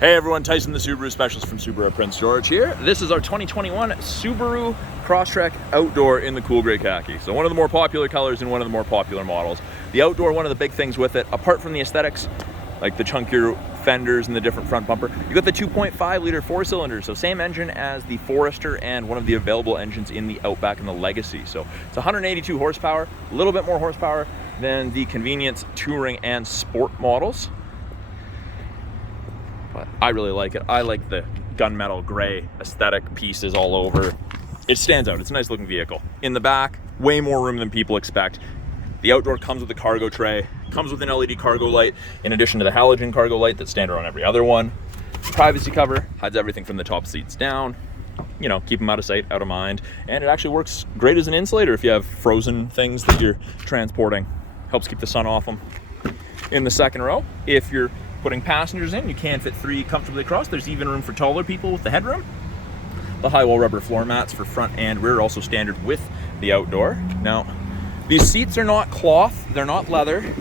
Hey everyone, Tyson the Subaru Specialist from Subaru Prince George here. This is our 2021 Subaru Crosstrek Outdoor in the cool gray khaki. So one of the more popular colors and one of the more popular models. The Outdoor, one of the big things with it, apart from the aesthetics, like the chunkier fenders and the different front bumper, you got the 2.5 liter 4-cylinder, so same engine as the Forester and one of the available engines in the Outback and the Legacy. So it's 182 horsepower, a little bit more horsepower than the convenience, touring, and sport models. But I really like it. I like the gunmetal gray aesthetic pieces all over. It stands out. It's a nice looking vehicle. In the back, way more room than people expect. The Outdoor comes with a cargo tray, comes with an LED cargo light, in addition to the halogen cargo light that's standard on every other one. Privacy cover, hides everything from the top seats down. You know, keep them out of sight, out of mind. And it actually works great as an insulator if you have frozen things that you're transporting. Helps keep the sun off them. In the second row, if you're putting passengers in, you can fit 3 comfortably across. There's even room for taller people with the headroom. The high wall rubber floor mats for front and rear, also standard with the Outdoor. Now, these seats are not cloth, they're not leather.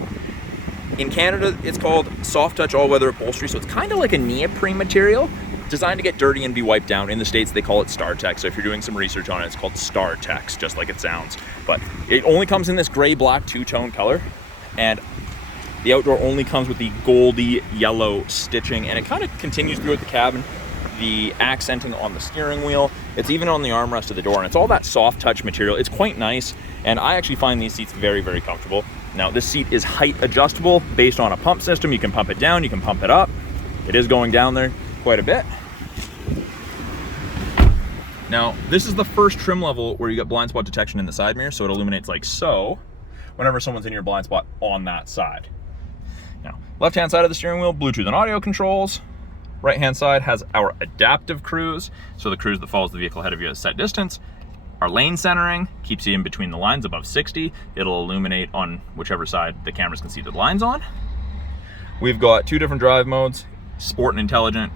In Canada, it's called soft touch all-weather upholstery, so it's kind of like a neoprene material designed to get dirty and be wiped down. In the States, they call it StarTex, so if you're doing some research on it, it's called StarTex, just like it sounds. But it only comes in this gray-black two-tone color, and the Outdoor only comes with the goldy yellow stitching, and it kind of continues throughout the cabin. The accenting on the steering wheel, it's even on the armrest of the door, and it's all that soft touch material. It's quite nice, and I actually find these seats very, very comfortable. Now, this seat is height adjustable based on a pump system. You can pump it down, you can pump it up. It is going down there quite a bit. Now, this is the first trim level where you get blind spot detection in the side mirror, so it illuminates like so whenever someone's in your blind spot on that side. Now, left-hand side of the steering wheel, Bluetooth and audio controls. Right-hand side has our adaptive cruise, so the cruise that follows the vehicle ahead of you at set distance. Our lane centering keeps you in between the lines above 60. It'll illuminate on whichever side the cameras can see the lines on. We've got 2 different drive modes, sport and intelligent.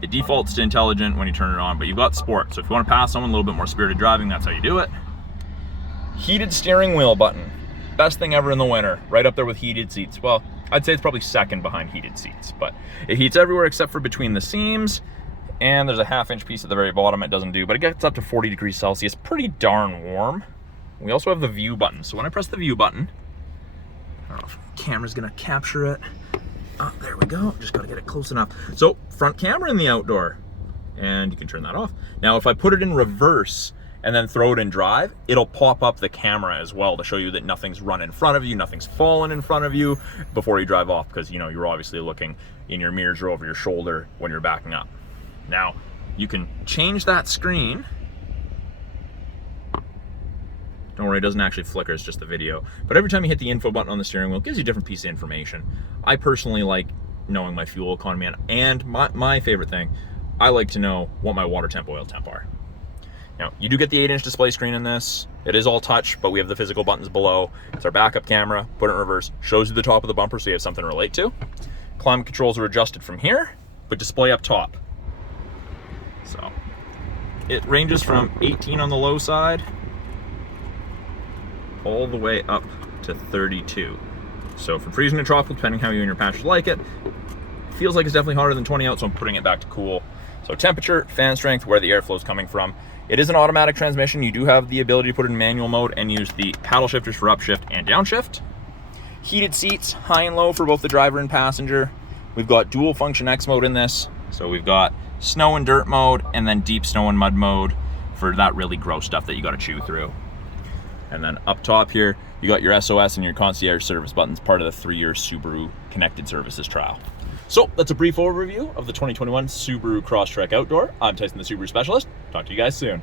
It defaults to intelligent when you turn it on, but you've got sport. So if you want to pass someone a little bit more spirited driving, that's how you do it. Heated steering wheel button. Best thing ever in the winter, right up there with heated seats. Well, I'd say it's probably second behind heated seats, but it heats everywhere except for between the seams, and there's a 1/2-inch piece at the very bottom it doesn't do, but it gets up to 40 degrees Celsius, pretty darn warm. We also have the view button, so when I press the view button, I don't know if the camera's gonna capture it. Oh, there we go, just gotta get it close enough. So, front camera in the Outdoor, and you can turn that off. Now, if I put it in reverse, and then throw it in drive, it'll pop up the camera as well to show you that nothing's run in front of you, nothing's fallen in front of you before you drive off, because you know you're obviously looking in your mirrors or over your shoulder when you're backing up. Now, you can change that screen. Don't worry, it doesn't actually flicker, it's just the video. But every time you hit the info button on the steering wheel, it gives you a different piece of information. I personally like knowing my fuel economy, and my favorite thing, I like to know what my water temp, oil temp are. Now, you do get the 8-inch display screen in this. It is all touch, but we have the physical buttons below. It's our backup camera, put it in reverse, shows you the top of the bumper so you have something to relate to. Climate controls are adjusted from here, but display up top. So, it ranges from 18 on the low side, all the way up to 32. So from freezing to tropical, depending how you and your passengers like it, feels like it's definitely hotter than 20 out, so I'm putting it back to cool. So temperature, fan strength, where the airflow is coming from. It is an automatic transmission. You do have the ability to put it in manual mode and use the paddle shifters for upshift and downshift. Heated seats, high and low for both the driver and passenger. We've got dual function X mode in this. So we've got snow and dirt mode, and then deep snow and mud mode for that really gross stuff that you got to chew through. And then up top here, you got your SOS and your concierge service buttons, part of the 3-year Subaru Connected Services trial. So that's a brief overview of the 2021 Subaru Crosstrek Outdoor. I'm Tyson the Subaru Specialist. Talk to you guys soon.